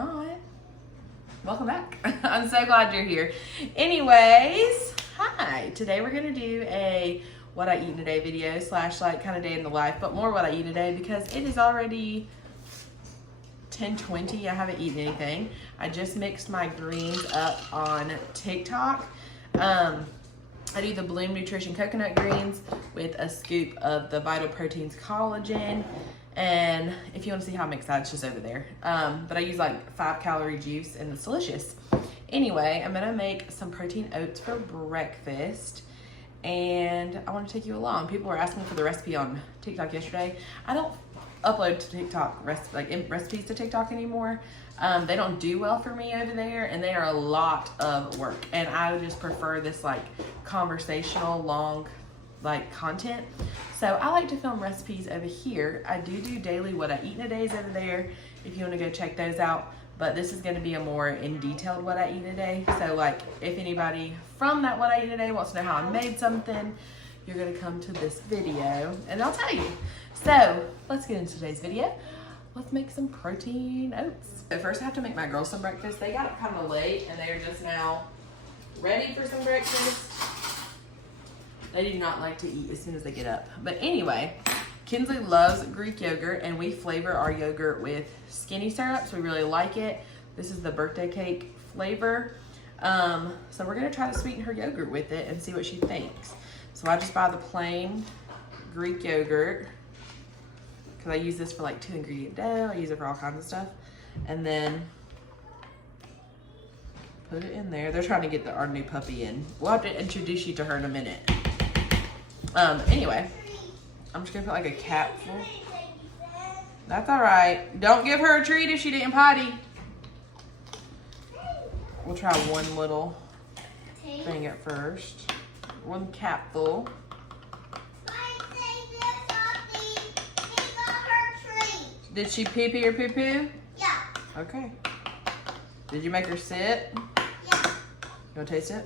not, welcome back. I'm so glad you're here. Anyways, hi. Today we're gonna do a what I eat in a day video slash like kind of day in the life, but more what I eat in a day because it is already 10:20. I haven't eaten anything. I just mixed my greens up on TikTok. I do the Bloom Nutrition coconut greens with a scoop of the Vital Proteins collagen. And if you want to see how I mix that, it's just over there. But I use like 5-calorie juice and it's delicious. Anyway, I'm gonna make some protein oats for breakfast. And I want to take you along. People were asking for the recipe on TikTok yesterday. I don't upload to TikTok recipes to TikTok anymore. They don't do well for me over there, and they are a lot of work. And I would just prefer this like conversational, long like content. So I like to film recipes over here. I do daily what I eat in a day over there if you want to go check those out. But this is going to be a more in detailed what I eat in a day. So like if anybody from that what I eat in a day wants to know how I made something, you're going to come to this video and I'll tell you. So let's get into today's video. Let's make some protein oats. So first I have to make my girls some breakfast. They got up kind of late and they're just now ready for some breakfast. They do not like to eat as soon as they get up. But anyway, Kinsley loves Greek yogurt and we flavor our yogurt with skinny syrups. We really like it. This is the birthday cake flavor. So we're gonna try to sweeten her yogurt with it and see what she thinks. So I just buy the plain Greek yogurt because I use this for like 2-ingredient dough. I use it for all kinds of stuff. And then put it in there. They're trying to get our new puppy in. We'll have to introduce you to her in a minute. Anyway, I'm just gonna put like a capful. That's all right. Don't give her a treat if she didn't potty. We'll try one little thing at first. One capful. Did she pee or poo-poo? Yeah. Okay. Did you make her sit? Yeah. You wanna taste it?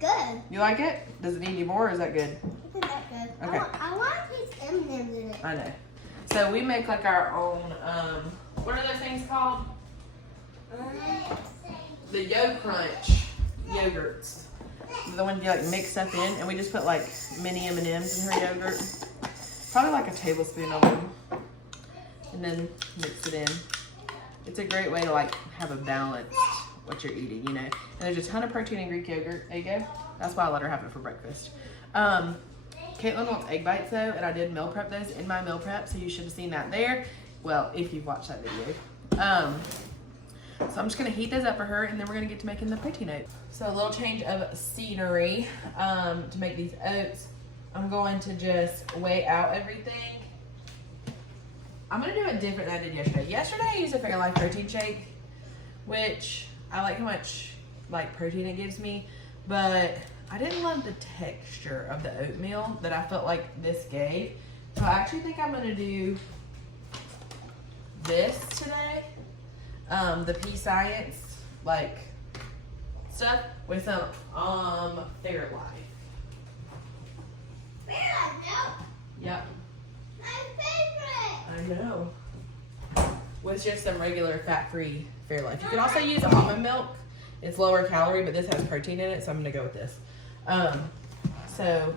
Good. You like it? Does it need any more or is that good? Isn't that good? Okay. I want to taste M&M's in it. I know. So we make like our own, what are those things called? The Yo Crunch yogurts. The ones you like mix up in, and we just put like mini M&M's in her yogurt. Probably like a tablespoon of them. And then mix it in. It's a great way to like have a balance what you're eating, you know. And there's a ton of protein in Greek yogurt. There you go. That's why I let her have it for breakfast. Caitlin wants egg bites though, and I did meal prep those in my meal prep, so you should have seen that there. Well, if you've watched that video. So I'm just gonna heat those up for her, and then we're gonna get to making the protein oats. So a little change of scenery to make these oats. I'm going to just weigh out everything. I'm gonna do it different than I did yesterday. Yesterday I used a Fairlife protein shake, which I like how much like protein it gives me, but I didn't love the texture of the oatmeal that I felt like this gave. So I actually think I'm gonna do this today. The Pea Science like stuff with some Fairlife. Fairlife milk? Yep. My favorite. I know. With just some regular fat-free Fairlife. You can also use almond milk. It's lower calorie, but this has protein in it, so I'm gonna go with this. So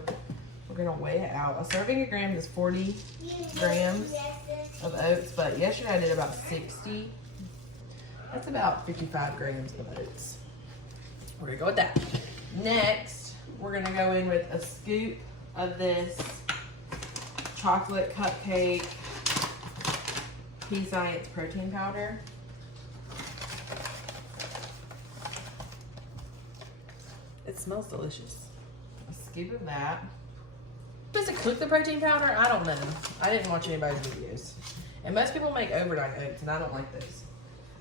we're gonna weigh it out. A serving of grams is 40 grams of oats, but yesterday I did about 60. That's about 55 grams of oats. We're gonna go with that. Next, we're gonna go in with a scoop of this chocolate cupcake Pea Science protein powder. It smells delicious. A scoop of that. Supposed to cook the protein powder? I don't know. I didn't watch anybody's videos. And most people make overnight oats, and I don't like those.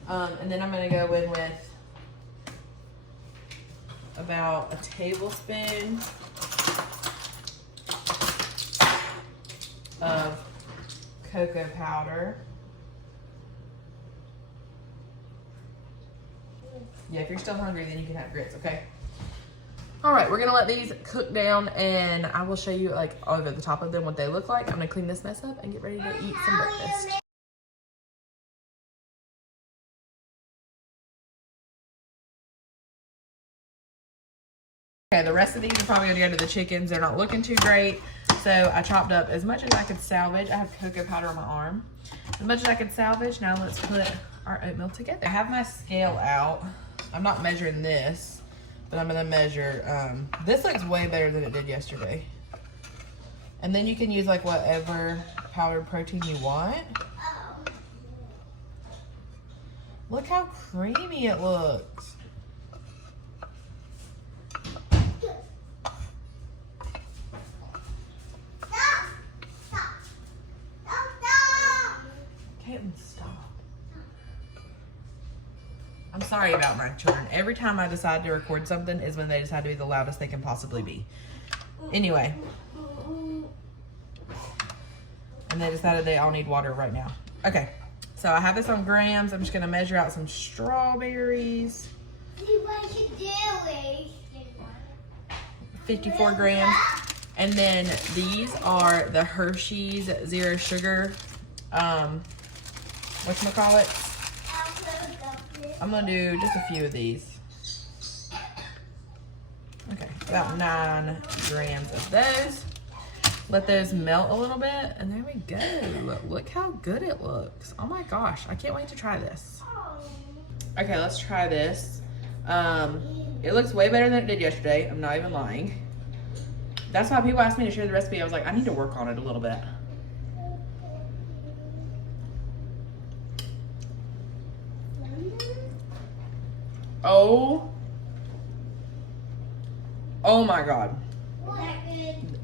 And then I'm gonna go in with about a tablespoon of cocoa powder. Yeah, if you're still hungry, then you can have grits, okay? All right, we're gonna let these cook down and I will show you like over the top of them what they look like. I'm gonna clean this mess up and get ready to eat some breakfast. Okay, the rest of these are probably gonna go to the chickens. They're not looking too great. So I chopped up as much as I could salvage. I have cocoa powder on my arm. As much as I could salvage. Now let's put our oatmeal together. I have my scale out. I'm not measuring this, but I'm gonna measure, this looks way better than it did yesterday. And then you can use like whatever powdered protein you want. Look how creamy it looks. Stop. I'm sorry about my children. Every time I decide to record something is when they decide to be the loudest they can possibly be. Anyway. And they decided they all need water right now. Okay. So I have this on grams. I'm just going to measure out some strawberries. 54 grams. And then these are the Hershey's Zero Sugar whatchamacallit? I'm gonna do just a few of these. Okay, about 9 grams of those. Let those melt a little bit, and there we go. Look how good it looks. Oh my gosh, I can't wait to try this. Okay, let's try this. It looks way better than it did yesterday. I'm not even lying. That's why people asked me to share the recipe. I was like, I need to work on it a little bit. Oh my God.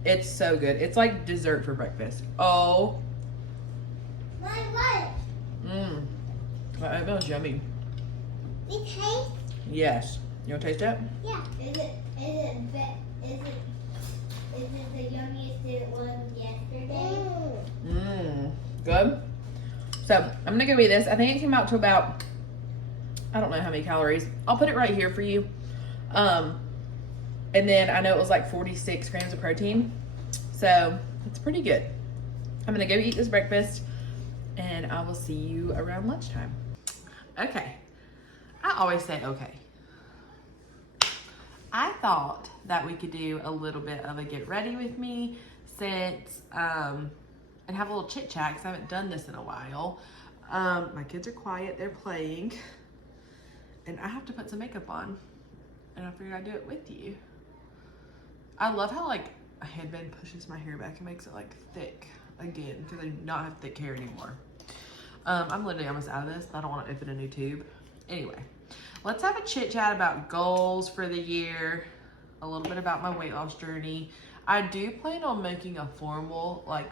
It's so good. It's like dessert for breakfast. Oh. Mmm. That oatmeal's yummy. It tastes? Yes. You want to taste it? Yeah. Is it the yummiest it was yesterday? Mmm. Good. So I'm gonna go eat this. I think it came out to about, I don't know how many calories. I'll put it right here for you. And then I know it was like 46 grams of protein. So it's pretty good. I'm gonna go eat this breakfast and I will see you around lunchtime. Okay. I always say okay. I thought that we could do a little bit of a get ready with me since, and have a little chit chat because I haven't done this in a while. My kids are quiet, they're playing, and I have to put some makeup on, and I figured I'd do it with you. I love how like a headband pushes my hair back and makes it like thick again because I do not have thick hair anymore. I'm literally almost out of this, but I don't want to open a new tube. Anyway, let's have a chit chat about goals for the year, a little bit about my weight loss journey. I do plan on making a formal, like,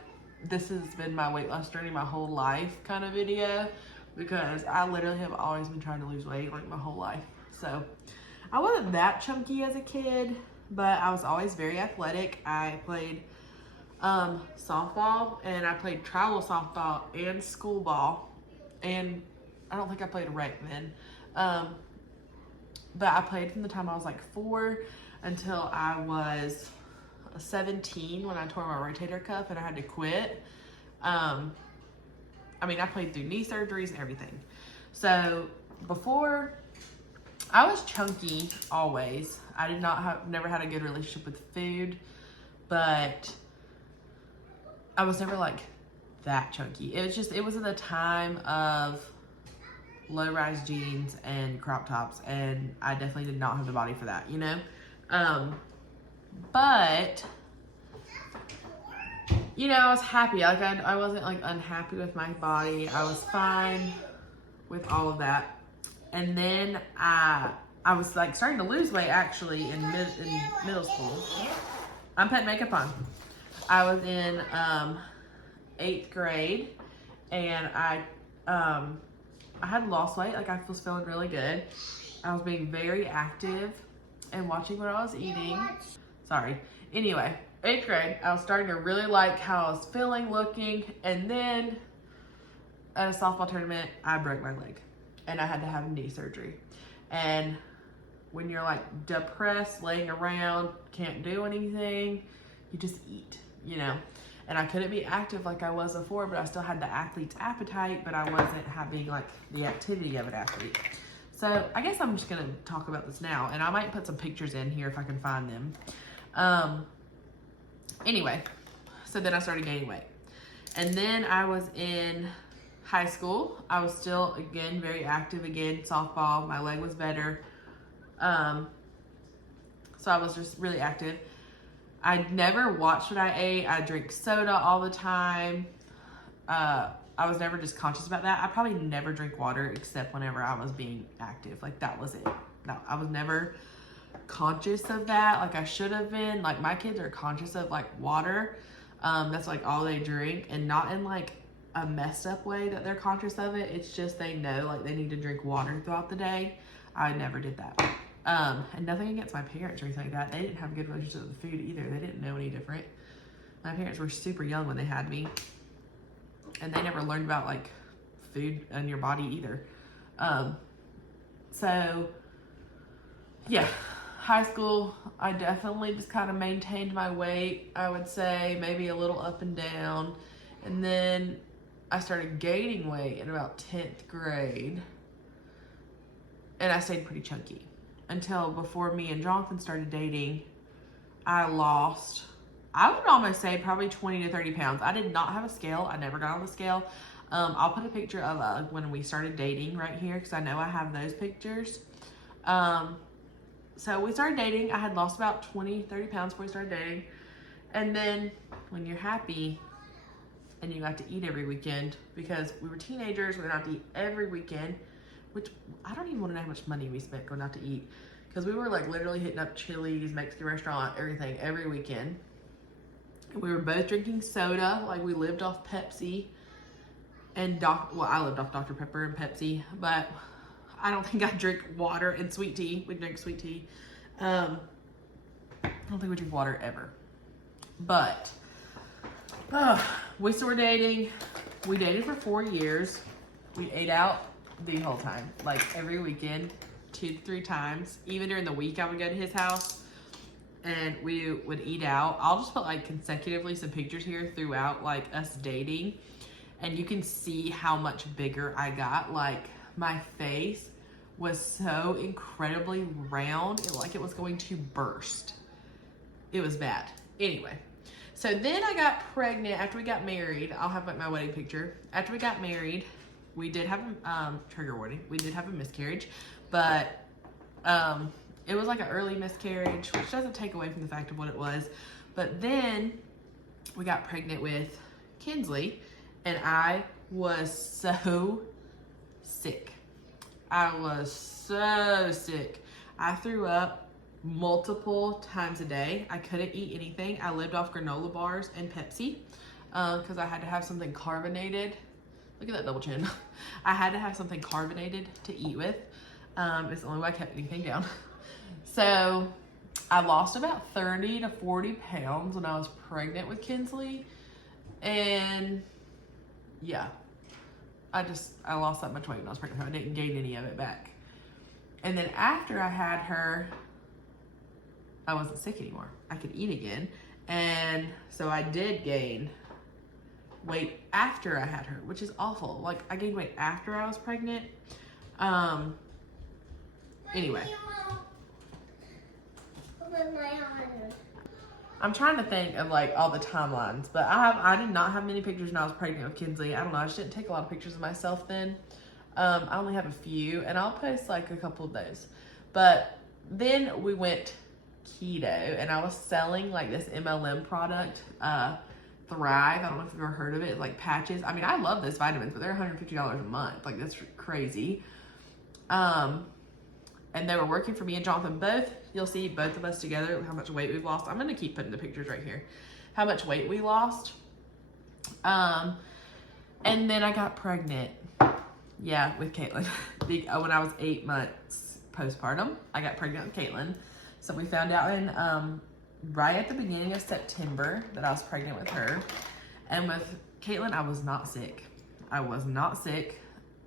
this has been my weight loss journey my whole life kind of video because I literally have always been trying to lose weight like my whole life. So I wasn't that chunky as a kid, but I was always very athletic. I played softball, and I played travel softball and school ball, and I don't think I played rec then. But I played from the time I was like 4 until I was 17 when I tore my rotator cuff and I had to quit. I mean, I played through knee surgeries and everything. So before, I was chunky always. I did not have, never had a good relationship with food, but I was never like that chunky. It was just, it was in the time of low-rise jeans and crop tops, and I definitely did not have the body for that, you know? But, you know, I was happy. Like, I wasn't like unhappy with my body. I was fine with all of that. And then I was like starting to lose weight actually in middle school. I'm putting makeup on. I was in 8th grade, and I had lost weight. Like, I was feeling really good. I was being very active and watching what I was eating. Sorry. Anyway, 8th grade, I was starting to really like how I was feeling, looking, and then at a softball tournament, I broke my leg and I had to have knee surgery. And when you're like depressed, laying around, can't do anything, you just eat, you know? And I couldn't be active like I was before, but I still had the athlete's appetite, but I wasn't having like the activity of an athlete. So I guess I'm just gonna talk about this now, and I might put some pictures in here if I can find them. Anyway, so then I started gaining weight. And then I was in high school. I was still, again, very active again, softball. My leg was better. So I was just really active. I never watched what I ate. I drink soda all the time. I was never just conscious about that. I probably never drink water except whenever I was being active. Like, that was it. No, I was never conscious of that. Like, I should have been. Like, my kids are conscious of, like, water. That's, like, all they drink. And not in, like, a messed up way that they're conscious of it. It's just they know, like, they need to drink water throughout the day. I never did that. And nothing against my parents or anything like that. They didn't have a good relationship with the food either. They didn't know any different. My parents were super young when they had me. And they never learned about, like, food in your body either. So, yeah. High school, I definitely just kind of maintained my weight, I would say. Maybe a little up and down. And then I started gaining weight in about 10th grade. And I stayed pretty chunky. Until before me and Jonathan started dating, I lost, I would almost say probably 20 to 30 pounds. I did not have a scale. I never got on the scale. I'll put a picture of when we started dating right here because I know I have those pictures. So we started dating. I had lost about 20, 30 pounds before we started dating. And then when you're happy and you got to eat every weekend, because we were teenagers, we went out to eat every weekend, which I don't even want to know how much money we spent going out to eat. Because we were like literally hitting up Chili's, Mexican restaurant, everything, every weekend. And we were both drinking soda, like we lived off Pepsi. And I lived off Dr. Pepper and Pepsi, but I don't think I drink water and sweet tea. We drink sweet tea. I don't think we drink water ever. But we started dating. We dated for 4 years. We ate out the whole time, like every weekend, 2 to 3 times. Even during the week, I would go to his house and we would eat out. I'll just put like consecutively some pictures here throughout like us dating, and you can see how much bigger I got. Like my face was so incredibly round, like it was going to burst. It was bad. Anyway, so then I got pregnant after we got married. I'll have like my wedding picture. After we got married, we did have a trigger warning. We did have a miscarriage, but it was like an early miscarriage, which doesn't take away from the fact of what it was. But then we got pregnant with Kinsley, and I was so sick. I was so sick. I threw up multiple times a day. I couldn't eat anything. I lived off granola bars and Pepsi because I had to have something carbonated. Look at that double chin. I had to have something carbonated to eat with. It's the only way I kept anything down. So I lost about 30 to 40 pounds when I was pregnant with Kinsley. And yeah, I lost that much weight when I was pregnant with her. I didn't gain any of it back. And then after I had her, I wasn't sick anymore. I could eat again. And so I did gain weight after I had her, which is awful. Like I gained weight after I was pregnant. Anyway. I'm trying to think of like all the timelines, but I did not have many pictures when I was pregnant with Kinsley. I don't know, I just didn't take a lot of pictures of myself then. I only have a few, and I'll post like a couple of those. But then we went keto, and I was selling like this MLM product, Thrive. I don't know if you've ever heard of it. It's like patches. I mean, I love those vitamins, but they're $150 a month. Like that's crazy. And they were working for me and Jonathan both. You'll see both of us together how much weight we've lost. I'm gonna keep putting the pictures right here. How much weight we lost. And then I got pregnant. Yeah, with Caitlin. When I was 8 months postpartum, I got pregnant with Caitlin. So we found out in right at the beginning of September that I was pregnant with her. And with Caitlin, I was not sick. I was not sick.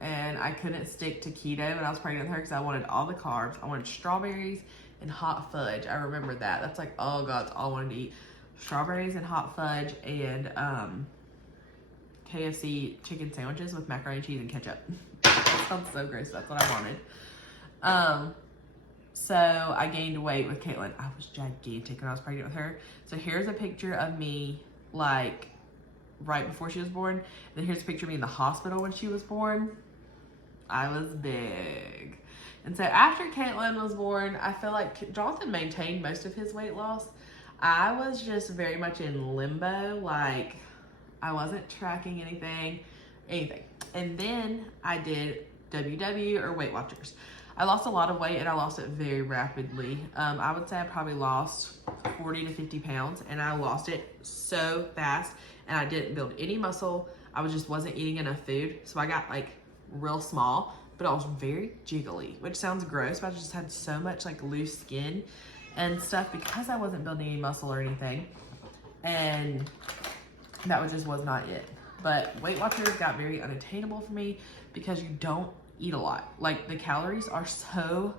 And I couldn't stick to keto when I was pregnant with her because I wanted all the carbs. I wanted strawberries and hot fudge. I remember that. That's like, oh God, that's all I wanted to eat. Strawberries and hot fudge and KFC chicken sandwiches with macaroni and cheese and ketchup. That sounds so gross. That's what I So I gained weight with Caitlin. I was gigantic when I was pregnant with her. So here's a picture of me like right before she was born. Then here's a picture of me in the hospital when she was born. I was big. And so after Caitlin was born, I feel like Jonathan maintained most of his weight loss. I was just very much in limbo. Like I wasn't tracking anything. And then I did WW or Weight Watchers. I lost a lot of weight and I lost it very rapidly. I would say I probably lost 40 to 50 pounds and I lost it so fast and I didn't build any muscle. I just wasn't eating enough food. So I got like real small, but I was very jiggly, which sounds gross, but I just had so much like loose skin and stuff because I wasn't building any muscle or anything. And that just was not it. But Weight Watchers got very unattainable for me because you don't eat a lot. Like the calories are so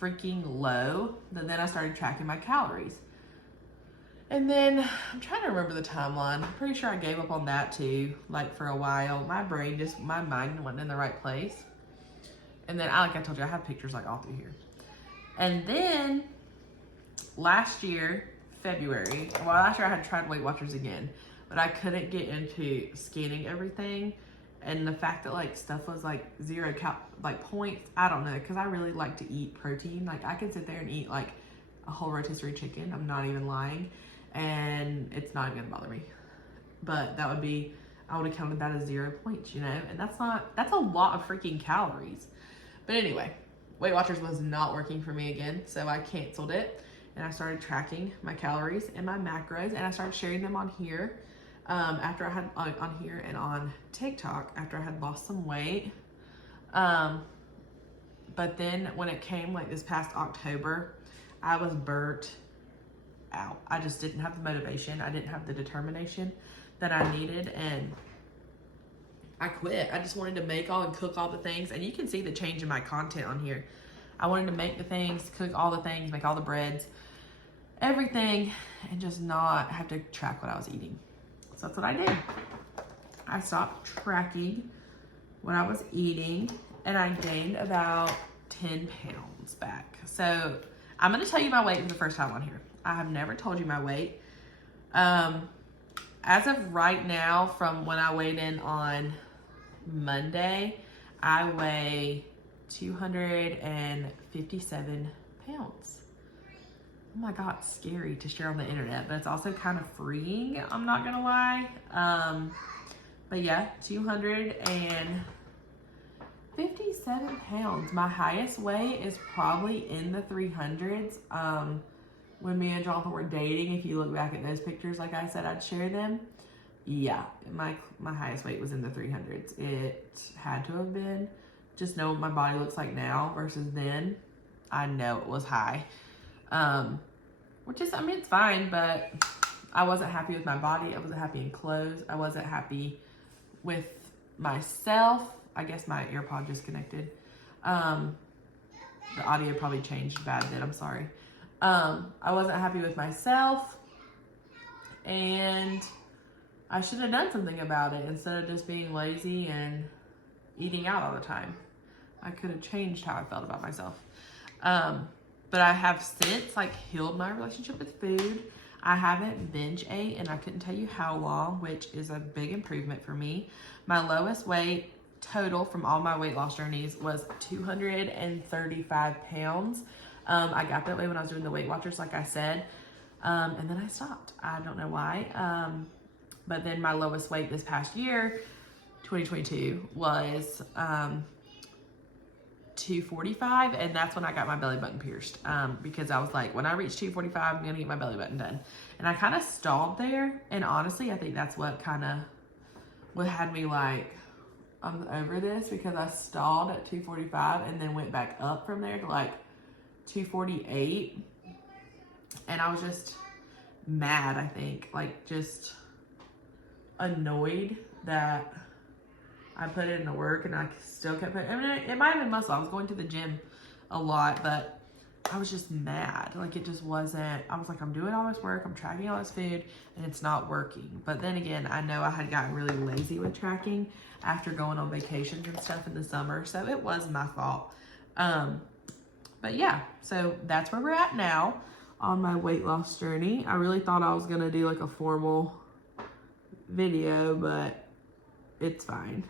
freaking low that then I started tracking my calories. And then I'm trying to remember the timeline. I'm pretty sure I gave up on that too. Like for a while, my mind wasn't in the right place. And then like I told you, I have pictures like all through here. And then last year, February, last year I had tried Weight Watchers again, but I couldn't get into scanning everything. And the fact that like stuff was like points, I don't know, because I really like to eat protein. Like I could sit there and eat like a whole rotisserie chicken. I'm not even lying. And it's not even gonna bother me. But that would be, I would have counted that as 0 points, you know? And that's a lot of freaking calories. But anyway, Weight Watchers was not working for me again. So I canceled it and I started tracking my calories and my macros and I started sharing them on here. After I had on here and on TikTok after I had lost some weight. But then when it came like this past October, I was burnt out. I just didn't have the motivation. I didn't have the determination that I needed and I quit. I just wanted to make all and cook all the things and you can see the change in my content on here. I wanted to make the things, cook all the things, make all the breads, everything, and just not have to track what I was eating. So that's what I did. I stopped tracking what I was eating and I gained about 10 pounds back. So I'm gonna tell you my weight for the first time on here. I have never told you my weight. As of right now, from when I weighed in on Monday, I weigh 257 pounds. Oh my God, it's scary to share on the internet, but it's also kind of freeing, I'm not gonna lie. But yeah, 257 pounds. My highest weight is probably in the 300s. When me and Jonathan were dating, if you look back at those pictures, like I said, I'd share them. Yeah, my highest weight was in the 300s. It had to have been. Just know what my body looks like now versus then. I know it was high. Which is, I mean, it's fine, but I wasn't happy with my body. I wasn't happy in clothes. I wasn't happy with myself. I guess my AirPod just connected. The audio probably changed bad then, I'm sorry. I wasn't happy with myself and I should have done something about it instead of just being lazy and eating out all the time. I could have changed how I felt about myself. But I have since like healed my relationship with food. I haven't binge ate and I couldn't tell you how long, which is a big improvement for me. My lowest weight total from all my weight loss journeys was 235 pounds. I got that way when I was doing the Weight Watchers, like I said. And then I stopped. I don't know why. But then my lowest weight this past year, 2022, was 245, and that's when I got my belly button pierced, because I was like, when I reach 245, I'm gonna get my belly button done. And I kind of stalled there, and honestly, I think that's what had me like, I'm over this, because I stalled at 245 and then went back up from there to like 248, and I was just mad, I think, like just annoyed that I put it in the work and I still kept putting, I mean, it might have been muscle. I was going to the gym a lot, but I was just mad. Like it just wasn't, I was like, I'm doing all this work, I'm tracking all this food and it's not working. But then again, I know I had gotten really lazy with tracking after going on vacations and stuff in the summer. So it was my fault. But yeah, so that's where we're at now on my weight loss journey. I really thought I was gonna do like a formal video, but it's fine.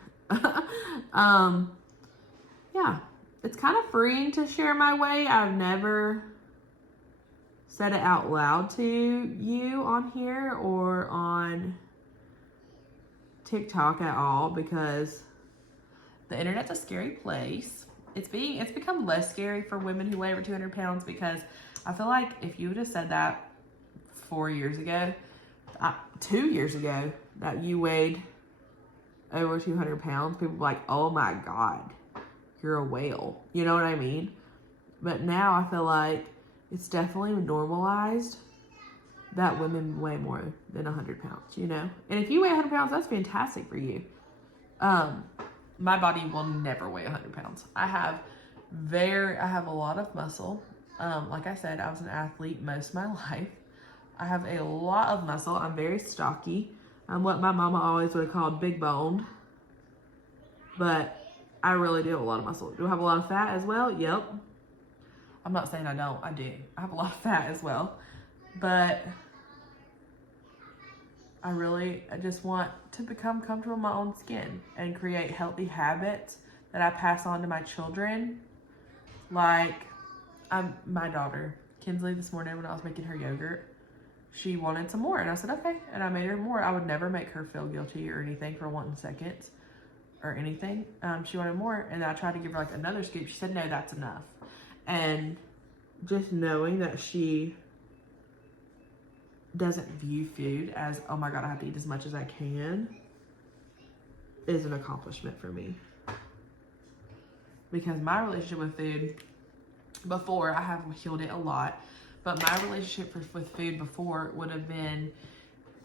Yeah, it's kind of freeing to share my weight. I've never said it out loud to you on here or on TikTok at all, because the internet's a scary place. It's become less scary for women who weigh over 200 pounds, because I feel like if you would have said that 4 years ago, 2 years ago, that you weighed over 200 pounds, people were like, oh my God, you're a whale. You know what I mean? But now I feel like it's definitely normalized that women weigh more than 100 pounds, you know? And if you weigh 100 pounds, that's fantastic for you. My body will never weigh 100 pounds. I have a lot of muscle. Like I said, I was an athlete most of my life. I have a lot of muscle. I'm very stocky. I'm what my mama always would have called big boned. But I really do have a lot of muscle. Do I have a lot of fat as well? Yep. I'm not saying I don't. I do. I have a lot of fat as well. But I just want to become comfortable in my own skin and create healthy habits that I pass on to my children. Like, my daughter, Kinsley, this morning when I was making her yogurt, she wanted some more. And I said, okay. And I made her more. I would never make her feel guilty or anything for wanting seconds or anything. She wanted more. And I tried to give her like another scoop. She said, no, that's enough. And just knowing that she doesn't view food as, oh my God, I have to eat as much as I can, is an accomplishment for me. Because my relationship with food before, I have healed it a lot, but my relationship with food before would have been,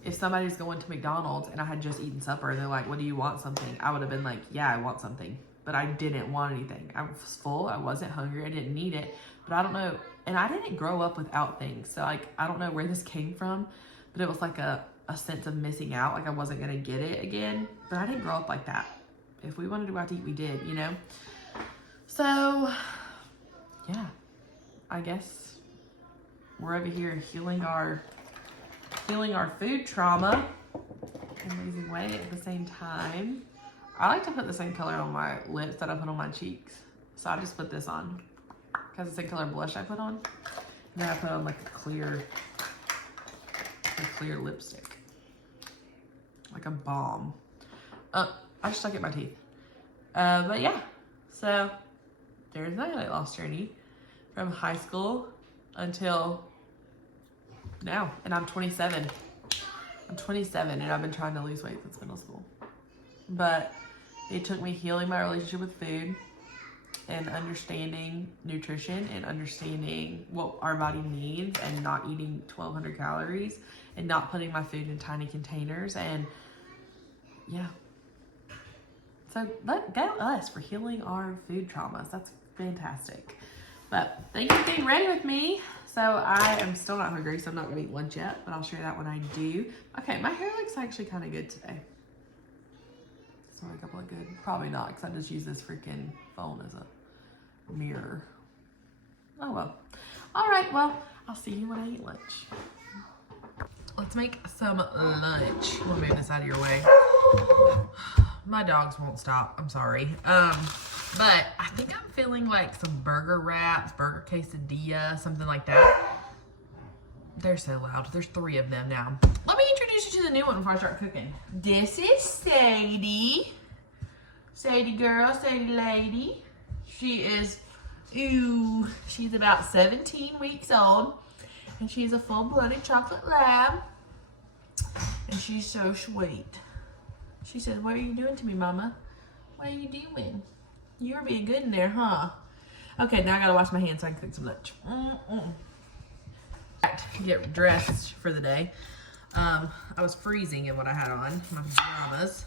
if somebody's going to McDonald's and I had just eaten supper and they're like, what do you want, something? I would have been like, yeah, I want something. But I didn't want anything. I was full. I wasn't hungry. I didn't need it. But I don't know. And I didn't grow up without things. So like, I don't know where this came from, but it was like a sense of missing out. Like I wasn't going to get it again, but I didn't grow up like that. If we wanted to go out to eat, we did, you know? So yeah, I guess we're over here healing our food trauma and losing weight at the same time. I like to put the same color on my lips that I put on my cheeks. So I just put this on because it's the color blush I put on. And then I put on like a clear lipstick. Like a balm. I just stuck it in my teeth. But yeah, so there's my weight loss journey from high school until now. And I'm 27. I'm 27 and I've been trying to lose weight since middle school. But it took me healing my relationship with food and understanding nutrition and understanding what our body needs and not eating 1,200 calories and not putting my food in tiny containers. And yeah. So go us for healing our food traumas. That's fantastic. But thank you for being ready with me. So I am still not hungry, so I'm not gonna eat lunch yet, but I'll share that when I do. Okay, my hair looks actually kind of good today. Does my makeup look good? Probably not, because I just use this freaking phone as a mirror. Oh well. All right, well, I'll see you when I eat lunch. Let's make some lunch. We'll move this out of your way. My dogs won't stop. I'm sorry. But I think I'm feeling like some burger wraps, burger quesadilla, something like that. They're so loud. There's 3 of them now. Let me introduce you to the new one before I start cooking. This is Sadie. Sadie girl, Sadie lady. She is, she's about 17 weeks old. And she's a full-blooded chocolate lab. And she's so sweet. She said, what are you doing to me, Mama? What are you doing? You're being good in there, huh? Okay, now I gotta wash my hands so I can cook some lunch. Get dressed for the day. I was freezing in what I had on, my pajamas.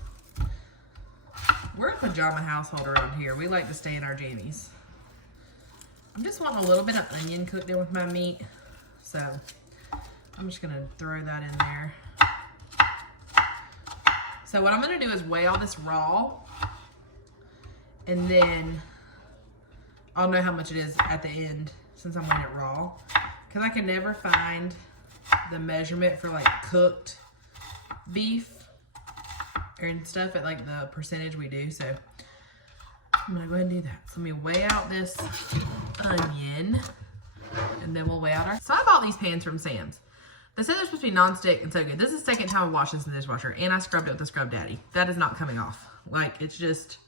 We're a pajama household around here. We like to stay in our jammies. I'm just wanting a little bit of onion cooked in with my meat. So I'm just gonna throw that in there. So what I'm gonna do is weigh all this raw, and then I'll know how much it is at the end since I'm eating it raw. Because I can never find the measurement for like cooked beef and stuff at like the percentage we do. So I'm gonna go ahead and do that. So let me weigh out this onion and then we'll weigh out our. So I bought these pans from Sam's. They said they're supposed to be non-stick and so good. This is the second time I washed this in the dishwasher and I scrubbed it with the Scrub Daddy. That is not coming off. Like it's just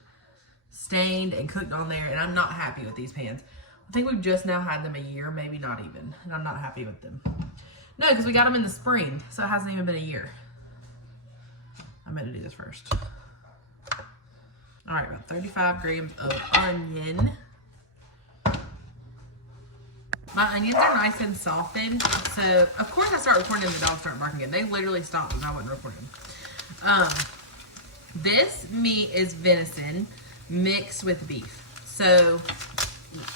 stained and cooked on there and I'm not happy with these pans. I think we've just now had them a year, maybe not even, and I'm not happy with them. No, because we got them in the spring, so it hasn't even been a year. I'm gonna do this first. All right, about 35 grams of onion. My onions are nice and softened, so of course I start recording and the dogs start barking again. They literally stopped when I wasn't recording. This meat is venison mixed with beef. So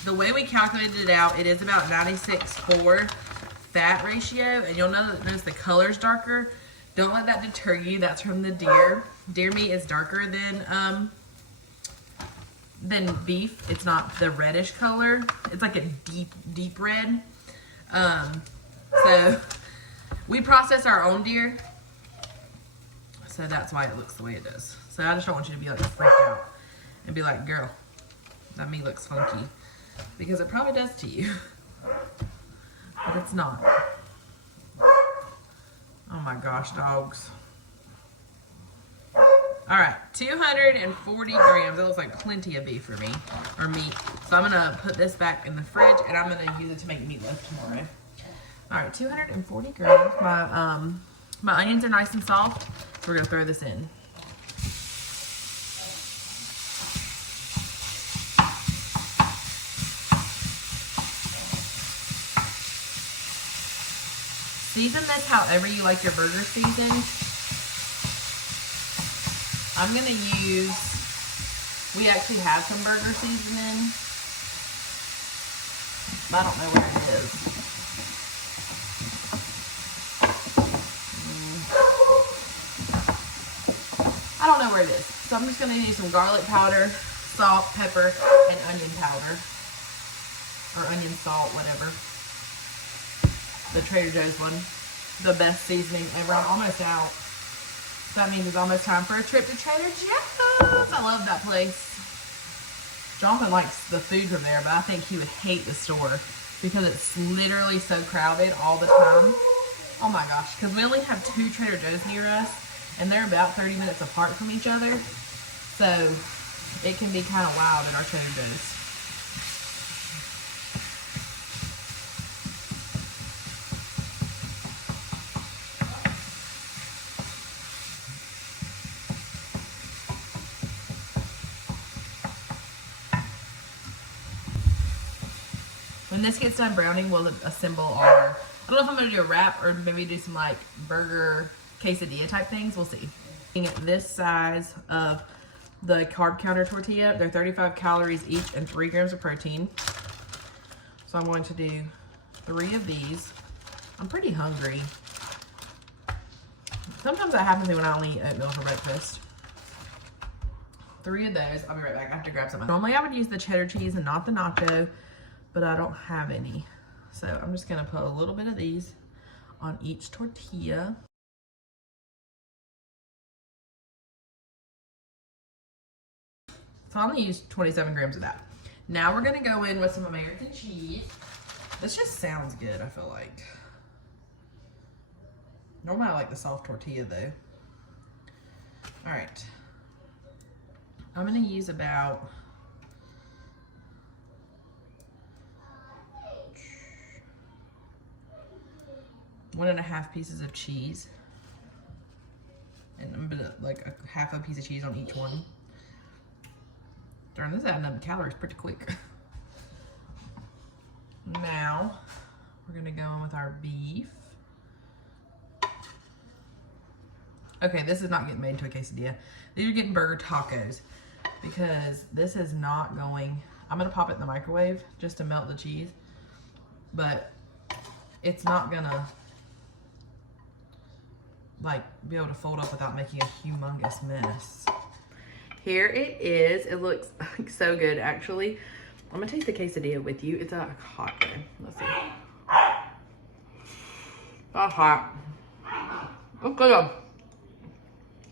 the way we calculated it out, it is about 96:4 fat ratio, and you'll notice the color's darker. Don't let that deter you. That's from the deer. Deer meat is darker than beef. It's not the reddish color. It's like a deep red. So we process our own deer, so that's why it looks the way it does. So I just don't want you to be like freaked out and be like, girl, that meat looks funky, because it probably does to you, but it's not. Oh my gosh, dogs. All right, 240 grams. That looks like plenty of beef for me, or meat. So I'm gonna put this back in the fridge and I'm gonna use it to make meatloaf tomorrow. All right, 240 grams. My onions are nice and soft, so we're gonna throw this in. Season this however you like your burger seasoned. I'm gonna use, we actually have some burger seasoning. I don't know where it is. I don't know where it is. So I'm just gonna use some garlic powder, salt, pepper, and onion powder. Or onion salt, whatever. The Trader Joe's one. The best seasoning ever. I'm almost out. So that means it's almost time for a trip to Trader Joe's. I love that place. Jonathan likes the food from there, but I think he would hate the store because it's literally so crowded all the time. Oh my gosh. Because we only have 2 Trader Joe's near us, and they're about 30 minutes apart from each other. So it can be kind of wild at our Trader Joe's. When this gets done browning, we'll assemble our, I don't know if I'm going to do a wrap or maybe do some like burger quesadilla type things. We'll see. This size of the carb counter tortilla, they're 35 calories each and 3 grams of protein. So I'm going to do 3 of these. I'm pretty hungry. Sometimes that happens to me when I only eat oatmeal for breakfast. 3 of those. I'll be right back. I have to grab something. Normally I would use the cheddar cheese and not the nacho, but I don't have any. So I'm just gonna put a little bit of these on each tortilla. So I'm gonna use 27 grams of that. Now we're gonna go in with some American cheese. This just sounds good, I feel like. Normally I like the soft tortilla though. All right. I'm gonna use about 1.5 pieces of cheese, and I'm gonna like a half a piece of cheese on each one. Darn, this is adding up calories pretty quick. Now we're gonna go in with our beef. Okay, this is not getting made into a quesadilla. These are getting burger tacos because this is not going. I'm gonna pop it in the microwave just to melt the cheese, but it's not gonna like be able to fold up without making a humongous mess. Here it is. It looks like so good actually. I'm gonna taste the quesadilla with you. It's a hot one. Let's see. That's hot. It's good though.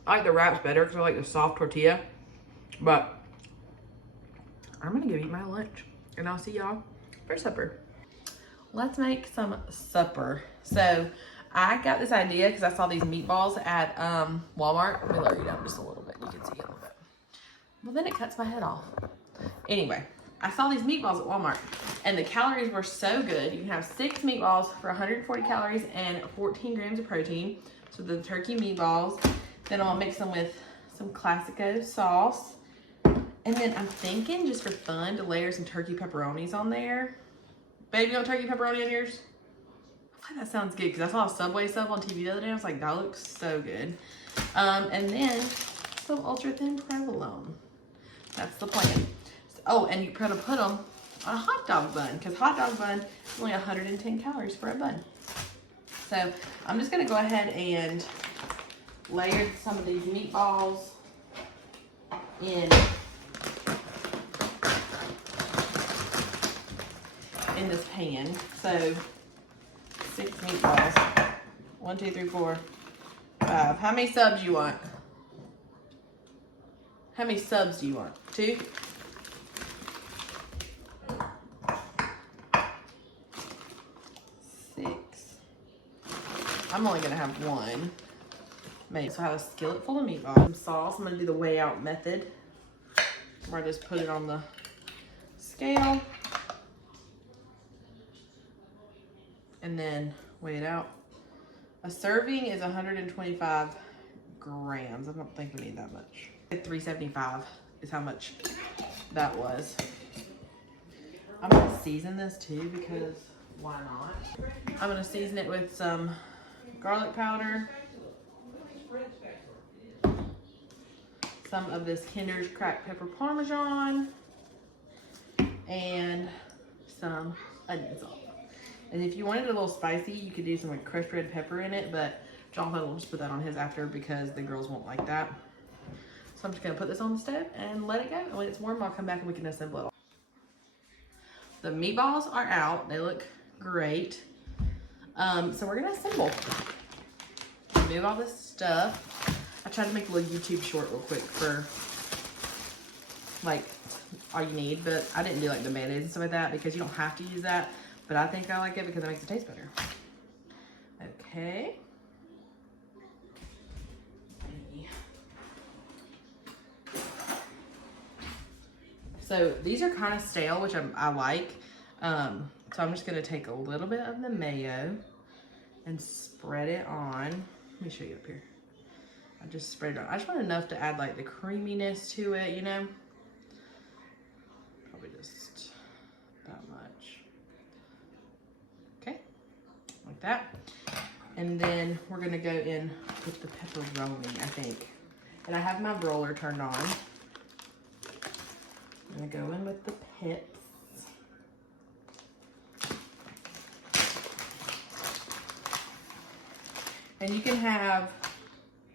I like the wraps better because I like the soft tortilla. But I'm gonna go eat my lunch and I'll see y'all for supper. Let's make some supper. So I got this idea because I saw these meatballs at Walmart. Let me lower you down just a little bit. You can see a little bit. Well, then it cuts my head off. Anyway, I saw these meatballs at Walmart and the calories were so good. You can have 6 meatballs for 140 calories and 14 grams of protein. So the turkey meatballs. Then I'll mix them with some Classico sauce. And then I'm thinking, just for fun, to layer some turkey pepperonis on there. Baby, you want turkey pepperoni on yours? I think that sounds good because I saw a Subway sub on TV the other day. I was like, that looks so good. And then some ultra thin provolone. That's the plan. Oh, and you put them on a hot dog bun because hot dog bun is only 110 calories for a bun. So I'm just gonna go ahead and layer some of these meatballs in this pan. So 6 meatballs. 1, 2, 3, 4, 5. How many subs you want? How many subs do you want? 2? 6. I'm only gonna have 1. Maybe. So I have a skillet full of meatballs. Some sauce. I'm gonna do the weigh out method, where I just put it on the scale and then weigh it out. A serving is 125 grams. I don't think we need that much. 375 is how much that was. I'm gonna season this too because why not? I'm gonna season it with some garlic powder, some of this Kinder's cracked pepper Parmesan, and some onion salt. And if you wanted it a little spicy, you could do some like crushed red pepper in it, but Jonathan will just put that on his after because the girls won't like that. So I'm just gonna put this on the stove and let it go. And when it's warm, I'll come back and we can assemble it all. The meatballs are out. They look great. So we're gonna assemble. Remove all this stuff. I tried to make a little YouTube short real quick for like all you need, but I didn't do like the mayonnaise and stuff like that because you don't have to use that. But I think I like it because it makes it taste better. Okay. So these are kind of stale, which I like. So I'm just gonna take a little bit of the mayo and spread it on. Let me show you up here. I just spread it on. I just want enough to add like the creaminess to it, you know? Probably just that much. Okay, like that. And then we're gonna go in with the pepperoni, I think. And I have my roller turned on. I'm gonna go in with the pips. And you can have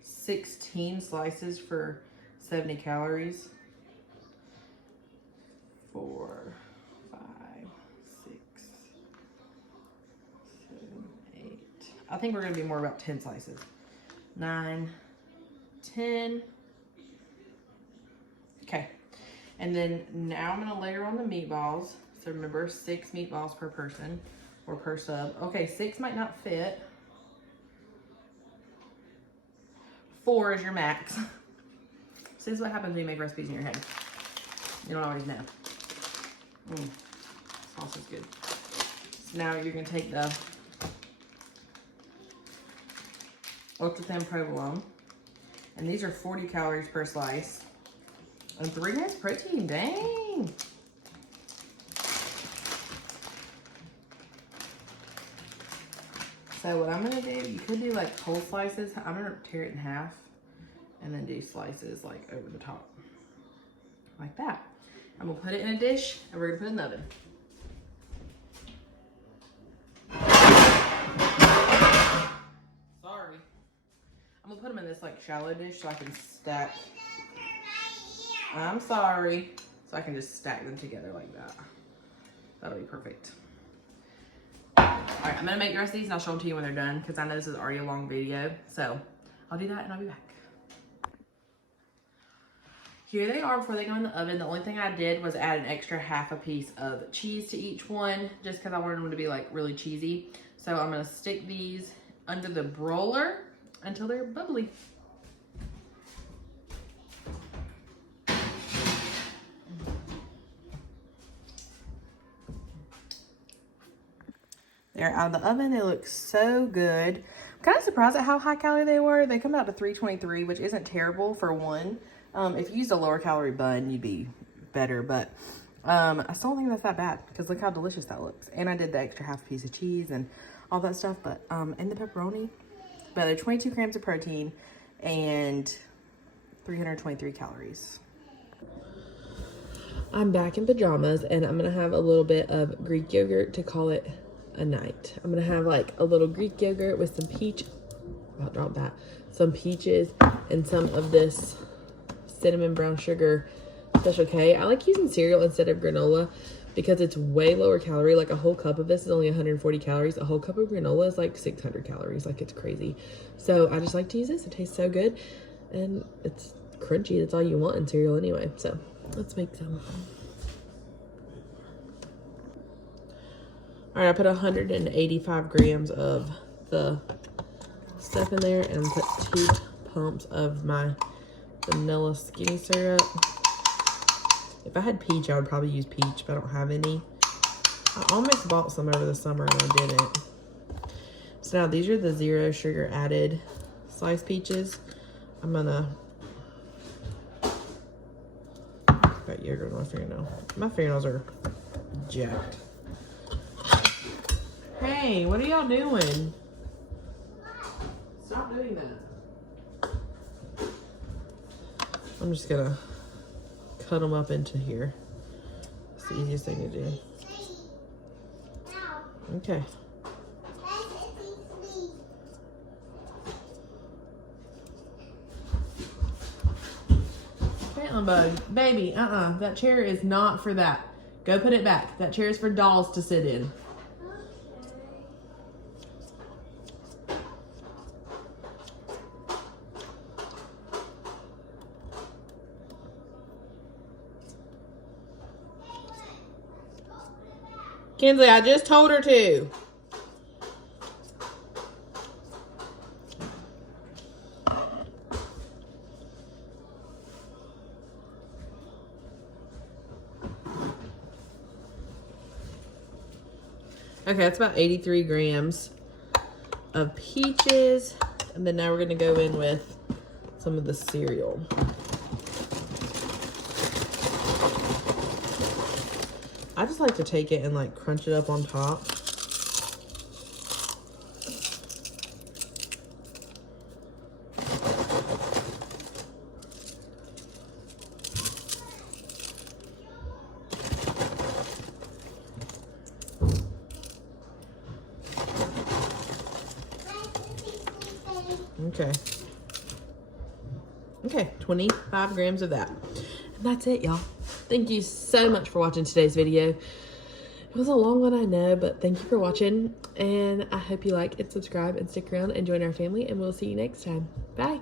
16 slices for 70 calories. 4, 5, 6, 7, 8. I think we're gonna be more about 10 slices. 9, 10. Okay. And then now I'm gonna layer on the meatballs. So remember, 6 meatballs per person or per sub. Okay, 6 might not fit. 4 is your max. So this is what happens when you make recipes in your head. You don't always know. Sauce is good. So now you're gonna take the ultra thin provolone. And these are 40 calories per slice. And 3 grams protein, dang. So what I'm gonna do, you could do like whole slices. I'm gonna tear it in half and then do slices like over the top. Like that. I'm gonna put it in a dish and we're gonna put it in the oven. Sorry. I'm gonna put them in this like shallow dish so I can stack. I'm sorry. So I can just stack them together like that. That'll be perfect. All right, I'm gonna make the rest of these and I'll show them to you when they're done because I know this is already a long video. So I'll do that and I'll be back. Here they are before they go in the oven. The only thing I did was add an extra half a piece of cheese to each one just because I wanted them to be like really cheesy. So I'm gonna stick these under the broiler until they're bubbly. They're out of the oven. They look so good. I'm kind of surprised at how high calorie they were. They come out to 323, which isn't terrible for one. If you used a lower calorie bun, you'd be better, but I still don't think that's that bad because look how delicious that looks. And I did the extra half piece of cheese and all that stuff, but and the pepperoni. But they're 22 grams of protein and 323 calories. I'm back in pajamas and I'm gonna have a little bit of Greek yogurt to call it a night. I'm gonna have like a little Greek yogurt with some peach, I'll drop that, some peaches and some of this cinnamon brown sugar Special K. I like using cereal instead of granola because it's way lower calorie. Like a whole cup of this is only 140 calories. A whole cup of granola is like 600 calories. Like it's crazy. So I just like to use this. It tastes so good and it's crunchy. That's all you want in cereal anyway. So let's make some. All right, I put 185 grams of the stuff in there and put 2 pumps of my vanilla skinny syrup. If I had peach, I would probably use peach, but I don't have any. I almost bought some over the summer and I didn't. So now these are the 0 sugar added sliced peaches. I'm gonna got yogurt on my fingernail. My fingernails are jacked. Hey, what are y'all doing? Stop doing that. I'm just gonna cut them up into here. It's the easiest thing to do. Okay. Phantom bug. Baby, that chair is not for that. Go put it back. That chair is for dolls to sit in. Kinsley, I just told her to. Okay, that's about 83 grams of peaches. And then now we're gonna go in with some of the cereal. I just like to take it and like crunch it up on top. Okay. Okay, 25 grams of that. And that's it, y'all. Thank you so much for watching today's video. It was a long one, I know, but thank you for watching. And I hope you like and subscribe and stick around and join our family. And we'll see you next time. Bye.